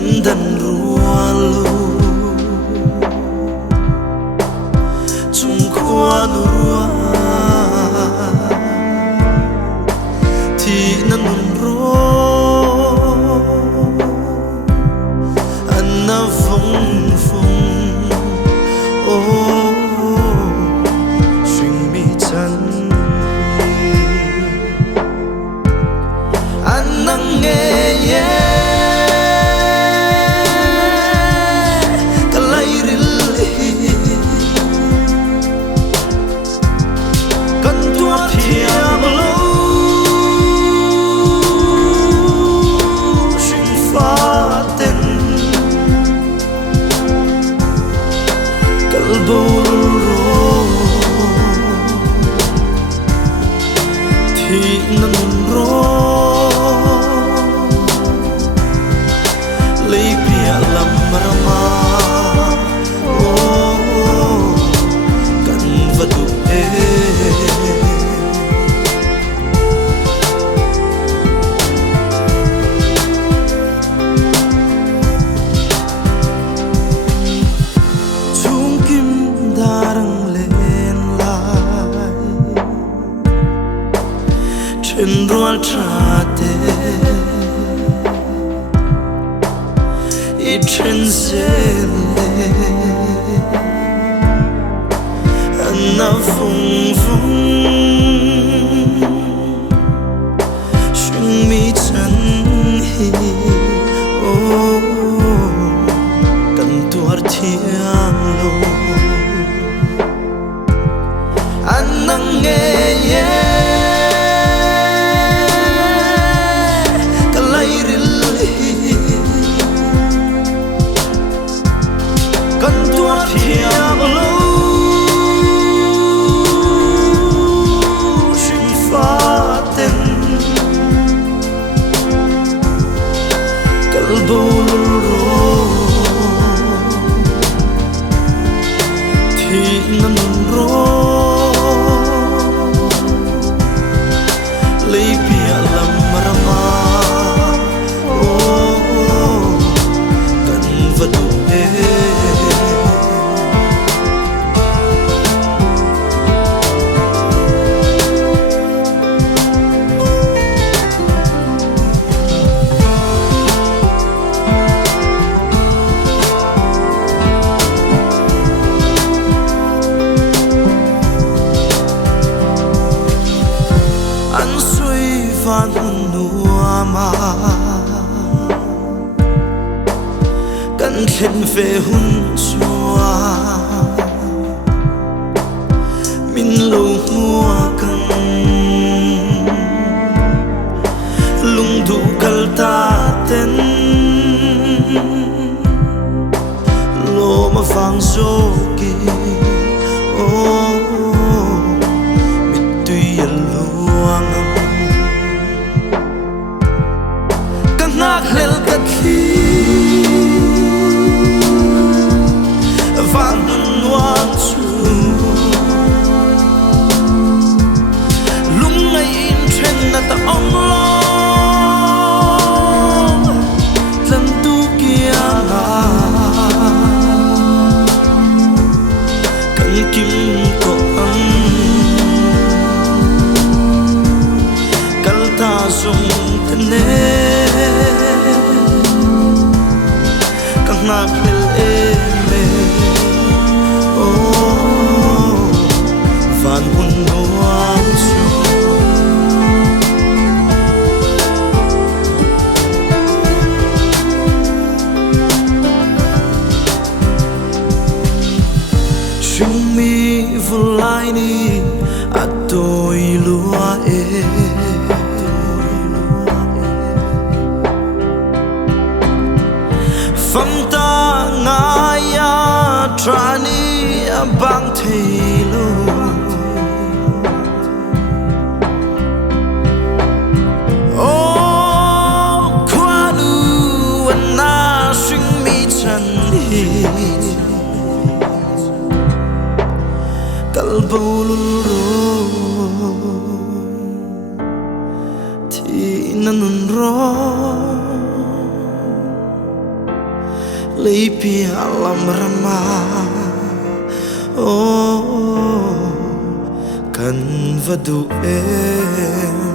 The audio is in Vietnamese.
dan rualu chung khoan rua thì nan ro anh na phong phong oh swing mi chan anh nang nghe thì năn ro lấy bia làm rama oh cần vật e chung kim darang lên lại trên rual trate i trên zele na phong phong swing mi chan hi oh kan tuar thiang lo anh nang nghe thì năn ro lấy bia làm rama oh cần vật e van nua ma kan khen về hun chua min lo mua kan lung du kal ta ten lo ma phang so ki oh mit tui luang lel kat khi van nuang chu lung ngay in chen na ta ong lo lam tu kia kan kim ko ang kal ta sung tne ngạc lên em oh van hun noang chu swing mi vulai ni atoi lua e pham ta ngaya trani bang theilu oh khwanu na swing mi chan hi kalbul ro thì nan ro lấy pi alam rama oh kan vadu em